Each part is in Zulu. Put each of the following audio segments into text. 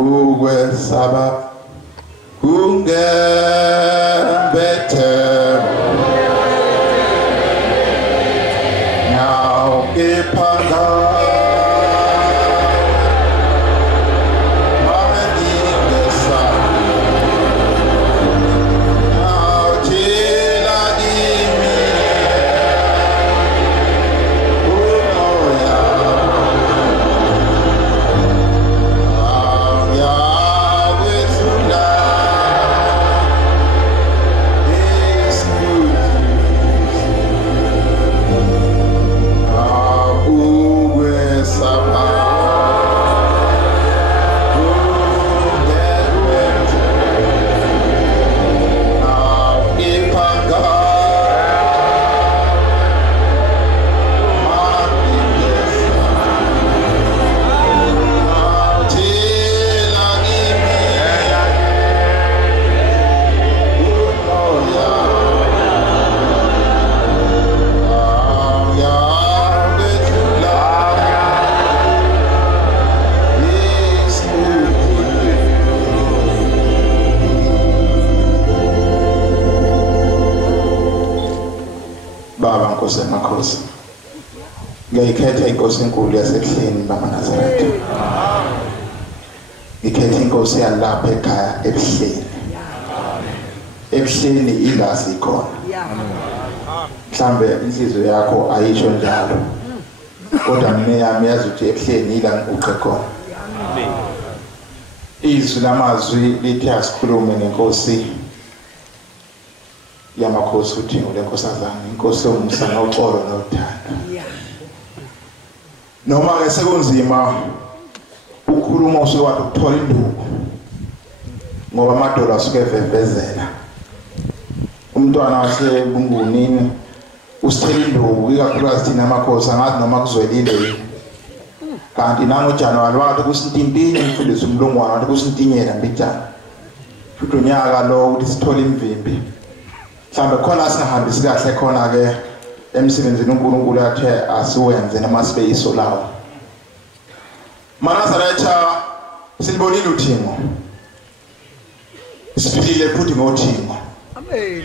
ukwesaba kungembethe now kephanga Makhosi ngiyikhetha inkosi enkulu yasehleni bamaNazaretha ngikhetha inkosi yalapha ekhaya ebuhleni ila sikhona mhlambe inhliziyo yakho ayisho njalo kodwa mina yami yazi ukuthi ebuhleni ila ngiguqe khona izwi lamazwi lithi asikhulume ngenkosi yamakhosi uthingo lenkosazana inkosi yomusa noxolo nothando noma ke sekunzima ukukhuluma usuke wathi ukuthola induku ngoba amadola asuke evevezela umntwana wasebungunini usithela induku ikakhulukazi thina amakhosi angathi noma kuzwelile kanti nangoJanuwari wathi kusintintinye umfundisi umlungwana wathi kusintinyela mbijana futhi unyaka lo ukuthi sithole imvimbi mhlambe khona singahambisi kahle khona ke emsebenzini uNkulunkulu athe asiwenze noma sibe iso lawo maNazaretha silibonile uthingo siphilile futhi ngothingo amen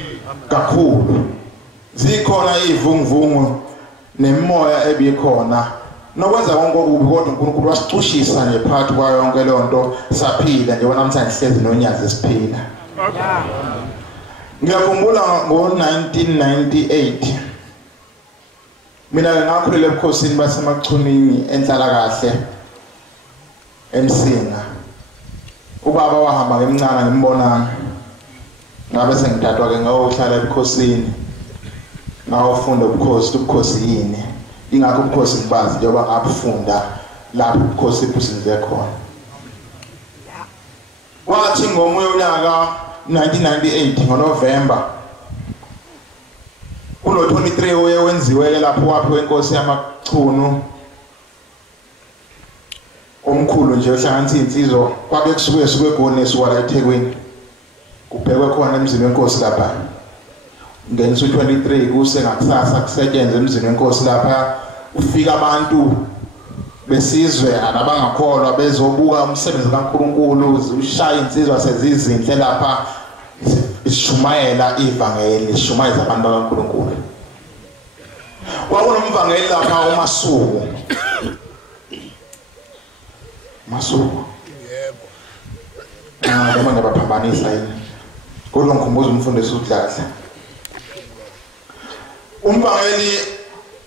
kakhulu zikhona ivunguvungu nemoya ebikhona nokwenza konke okubi kodwa uNkulunkulu wasicushisa nje phakathi kwayo yonke lonto saphila nje namhlanje sihlezi nonyazi siphila ngiyakhumbula ngo-1998 mina ngakhulela ebukhosini basemachunini enhlalakahle eMsinga ubaba wahamba ngemncane ngimbona ngabe sengithathwa ke ngayohlala ebukhosini ngawufunda ubukhosi yini ingakho ubukhosi ngibazi njengoba ngabufunda lapho ubukhosi businze khona wathi ngomunye unyaka 1998 ngoNovember kulo 23 oyenziwe lapho wapho inkosi yamachunu omkhulu nje ohlanganisa insizwa kwabe kusuke eGonesi wala eThekwini kubhekwe khona emzini wenkosi lapha ngensu 23 kuse ngakusasa kusetshenzwe emzini wenkosi lapha ufika abantu besizwe abangakholwa bezobuka umsebenzi kaNkulunkulu ushaya insizwa sezizinhle lapha ishumayela ivangeli ishumayeza abantu bakaNkulunkulu kwakunomvangeli lapha uMasuku yebo noma ngabaphambanisa yini kodwa ngikhumbuza umfundisi uDladla umvangeli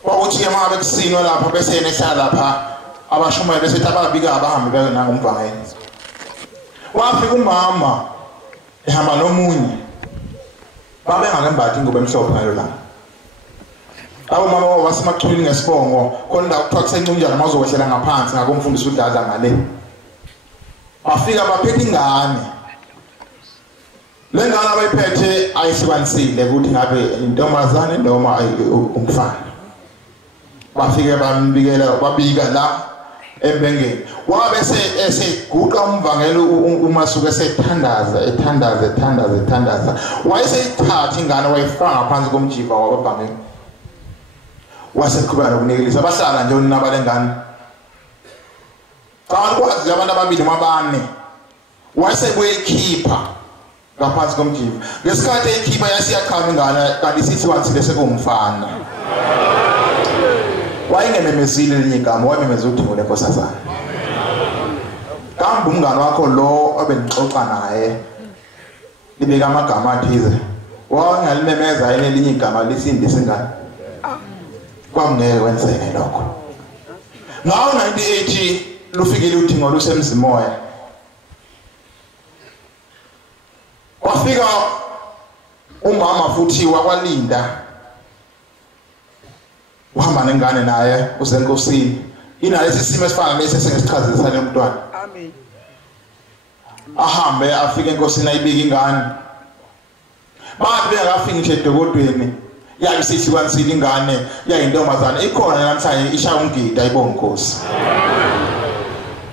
wakuthi ke mangabe kusinwa lapha bese yena ehlala lapha abashumayela bese ababika abahambe beke nangomvangeli wafika umama ehamba nomunye babe ngakembathi ingubo emhlophe ngalo la abo mama wasemachulini ngesibongo khona ukuthiwa kusenqunjana mazokwehlela ngaphansi ngakomfundisi uDladla ngale bafika baphethe ingane lengane abayiphethe ayihlukanisile ukuthi ngabe intombazane noma umfana bafike bambikela babika la embengeni wabe eseguqa umvangeli uMasuku esethandaza wayeseyithatha ingane wayifaka ngaphansi komjiva wababhangeni waseqhubeka nokunikelisa abahlala nje uninaba lengane kanti kwazi abantu ababili mabane wasebuyikhipha ngaphansi komjiva ngesikhathi eyikhipha yasiyaqhama ingane kanti sithi wathi sekungumfana wayengememezile linye igama wayememeza uThingo lenkosazana kambe umngane wakho lo obenixoxa naye libeka amagama athize wangalimemeza yena elinye igama lisindise ingane kwangeke kwenzeke lokho ngawo 98 lufikile uThingo lusemzimoya wafika umama futhi wakwalinda uhamba nengane naye usenkosini inalesi simo esifana lesi esingesichazisa le mntwana amen ahambe afike enkosini ayibika ingane bathi bengafika nje edokodweni yayisihlukanisile ingane yayintombazana ikhona namhlanje ishaya ungida ayibonga inkosi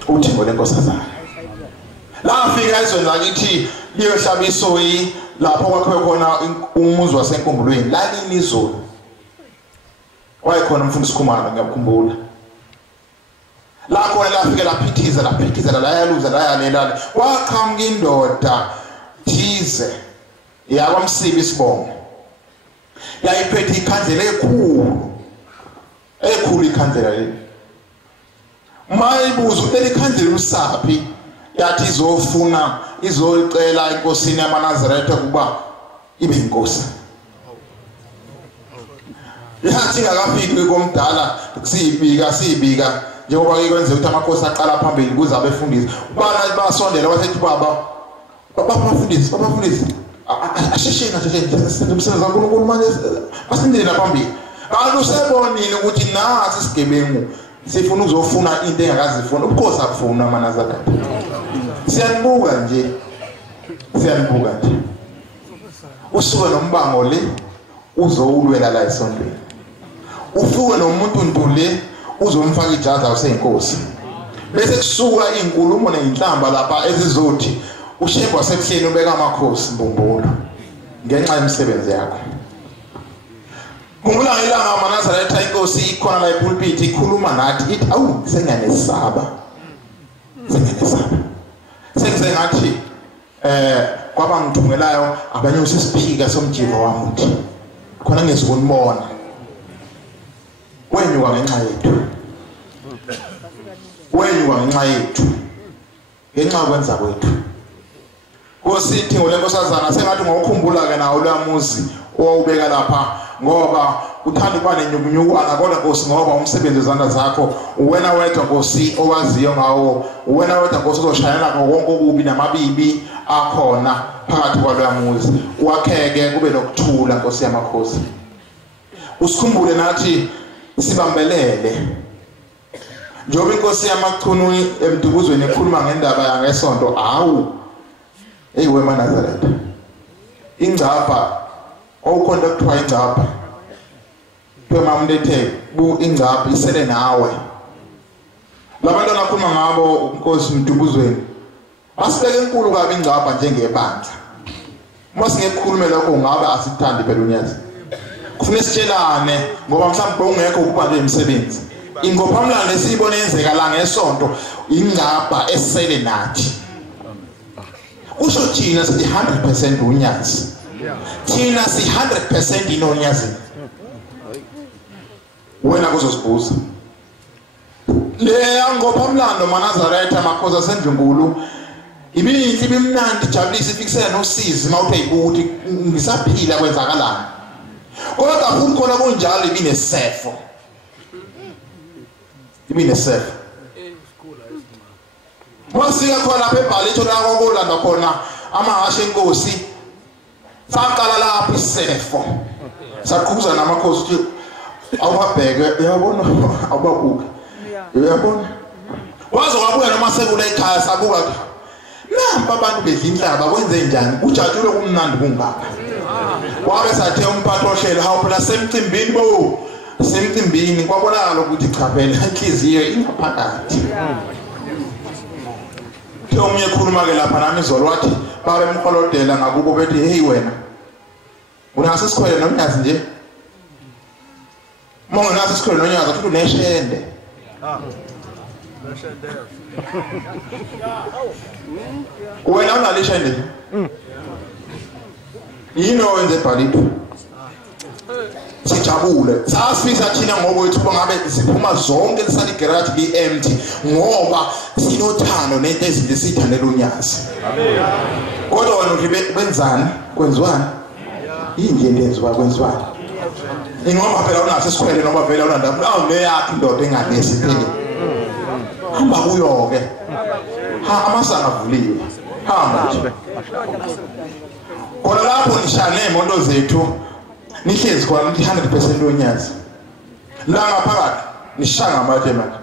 uThingo lenkosazana la afika izweni lakithi liyohlaba isoyi lapho kwakhe khona umuzi wasenkumbulweni lalini izolo wayekhona umfundisi Khumalo ngiyakhumbula la khona lafika laphithiza la yaluza la yalela waqhamuka indoda thize yakwamsibi isibongo yayiphethe ikhandlela ekhulu ikhandlela le mayibuza ukuthi ikhandlela usaphi yathi izocela inkosini yamaNazaretha kuba ibe inkosi yathi ngakafiki komdala siyibika njengoba ikwenze ukuthi amakhosi aqala phambili kuze abefundisi bana basondela basethi babafundisi ashesheni umsebenzi kaNkulunkulu manje basindile phambili kanti usebonile ukuthi nasi isigebengu sifuna uzofuna into engakazifuna ubukhosi akufuna amaNazaretha siyanibuka nje usuke nombango le uzowulwela la esontweni ufuke nomuntu ntule uzomfaka ijazi awuseyinkosi bese kusuka inkulumo nezinhlamba lapha ezizothi ushemba wasebuhleni ubeka amakhosi mbumbulo ngenxa yemisebenzi yakho kungula ilanga amaNazaretha inkosi ikhona la epulpit ikhuluma nathi ithi awu sengiyanesaba sengathi kwaba ngithungelayo abanye usisiphika somjiva wami uthi khona ngezikunibona wenyuka ngenxa yethu ngenxa kwenza kwethu Nkosi Thingo lenkosazana sengathi ngokukhumbula ke nawo lwamuzi owubeka lapha ngoba uthanda ukuba nenyukunyukwana kodwa Nkosi ngoba umsebenzi wezandla zakho uwena wedwa Nkosi owaziyo ngawo uwena wedwa Nkosi ozoshayela konke okubi namabibi akhona phakathi kwalwamuzi wakheke kube nokuthula Nkosi yamakhosi usikhumbule nathi sibambelele njengoba inkosi yamachunu emdukuzweni ekhuluma ngendaba yangesonto awu eyiwe eManazaretha ingcapha okukhona kuthiwa ingcapha kwemamlethe ingcapha isele nawe labantu abakhuluma ngabo inkosi emdukuzweni asibeke enkulu kabi ingcapha njengebandla masingekukhulume lokho ngabe asithandi phela unyazi kufanele sitshelane ngoba mhlawumbe ungekho ukubhala imisebenzi ingophamlando esiyibona yenzeka la ngesonto ingcapha esele nathi usho thina sithi 100% unyazi thina si 100% inonyazi wena kuzosibuza le ngophamlando maNazaretha amakhosi asenjungulu ibinhle bimnandi jabulisa ifikisela nosizi mawuthi ayibuthi ngisaphila kwenzakalana kodwa akukhona kunjalo ibinesefo Masika khona lapha eBhalitho la kokulanda khona amahashe enkosi saqala lapha isefo saqhuza namakhosi ukuthi awabheke uyabona awubabuka uyabona wazo kwabuya noma sekule ekhaya sabuka nampa abantu bedlinhlaba kwenze njani ujatshule kumnandi kungaka wabe sathe umphathi ohlelo hawu phela semcimbini semcimbini kwabonakala ukuthi cha phela inhliziyo ingaphakathi omunye ekhuluma ke lapha nami izolo wathi babe emholodela ngakubo bethi hey wena unaso isikhwele nomnyazi nje monga naso isikhwele nonyazi futhi uneshende wena unalishendela yini owenze ebhalipho sijabule sasifisa thina ngokwethu bangabe siphuma zonke lisali garage li-empty ngoba sinothando nento ezinto esithandela unyazi kodwa wena uthi benzani kwenziwani yini into enziwa kwenziwani ingoma phela unaso isikhwele noma vele unandaba awuneyakho indoda enganesi phela hamba kuyo-ke amasango avuliwe hamba nje khona lapho nishane iy'moto zethu nihlezi khona nithi 100% onyazi la ngaphakathi nishaya ngamatshe manje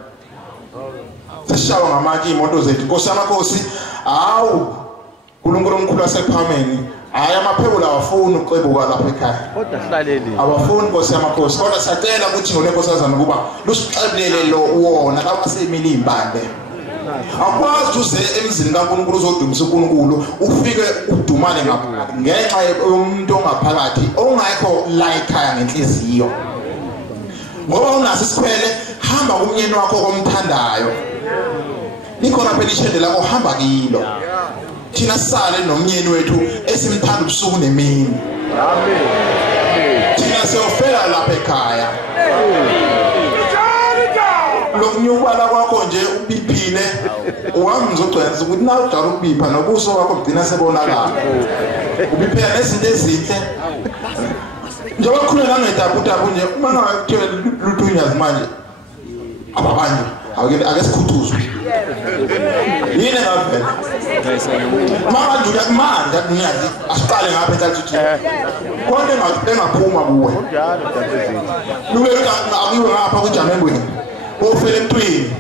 sishawa ngamatshe iy'moto zethu inkosi yamakhosi hawu uNkulunkulu omkhulu wasephameni hayi amaphekula awafuni uqebuka lapha ekhaya kodwa hlaleli awafuni inkosi yamakhosi kodwa siyacela ukuthi ngolenkosazana ukuba lusixebulele lo wona kawasemile iy'mpande akwazi uze emzini kaNkulunkulu uzodumisa uNkulunkulu ufike udumane ngaphakathi ngenxa yomuntu ongaphakathi ongekho la ekhaya ngenhliziyo ngoba unaso isikhwele hamba kumnyeni wakho komthandayo nikhona phela ishende lakho hamba kilo thina sisale nomnyeni wethu esimthanda ubusuku nemini amen thina siyofela lapha ekhaya lokunyukala kwakho nje ubiphile uhambe ngizogcwelisa ukuthi na ujala ukubipha nobuso wakho bugcina sebonakala ubiphela nezinto ezinhle njengoba kukhuleka ngedabutabu nje uma ngakuthiwa luthunyazi manje ababanye ake sikhuthuzwe yini ngavela manje kumanje akunyazi asiqale ngapha enhlathi uthi konke engaphuma kuwe lube akuyiwe ngapha kujamengweni ofele emntwini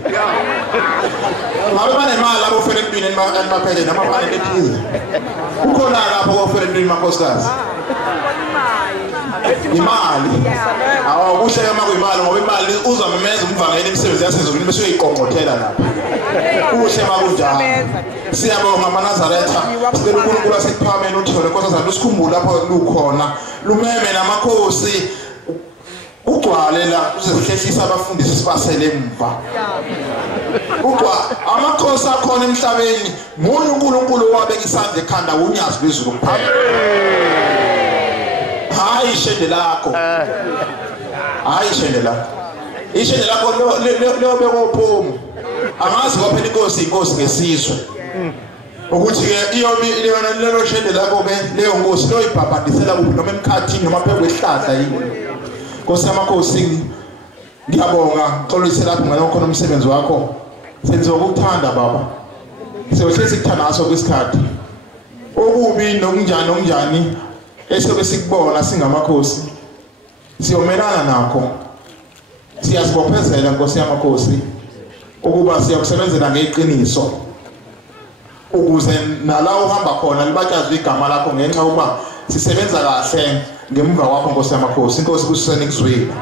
ngabe banemali lapho ofele emntwini emapheleni amaphanele ethize ukhona lapho ofele emntwini makhosikazi imali awukuhle uma kuyimali ngoba imali uzamemeza umvangeli imisebenzi yasezulwini bese uyiqongqothela lapha kuhle makunjalo siyabonga amaNazaretha sicela uNkulunkulu asekuphameni uthole nkosazana usikhumbulo lapho lukhona lumeme namakhosi ugcwale la uzehlehlisa abafundisi sibasele emva amakhosi akhona emhlabeni munye uNkulunkulu owabeka isandla ekhanda unyazi lwezulu kuphela hayi ishende lakho hayi ishende lakho ishende lakho lobeka uphumo angazi kwaphela inkosi ngesizwe ukuthi ke iyobi lelo shende lakho ke leyo nkosi loyibhabhadisela kuphi noma emkhathini noma phezu kwehlahla yini Nkosi yamakhosi ngiyabonga xolise lapho ngalokhona umsebenzi wakho senziwa ukuthanda baba siyohlezi kuthanda ngaso kwesikhathi okubi nokunjani esobe sikubona singamakhosi siyomelana nakho siyazibophezela Nkosi yamakhosi ukuba siyakusebenzela ngeqiniso ukuze nalawo uhamba khona libatshazwe igama lakho ngenxa ukuba sisebenza kahle ngemva kwakho Nkosi yamakhosi inkosi kusisene kuzwini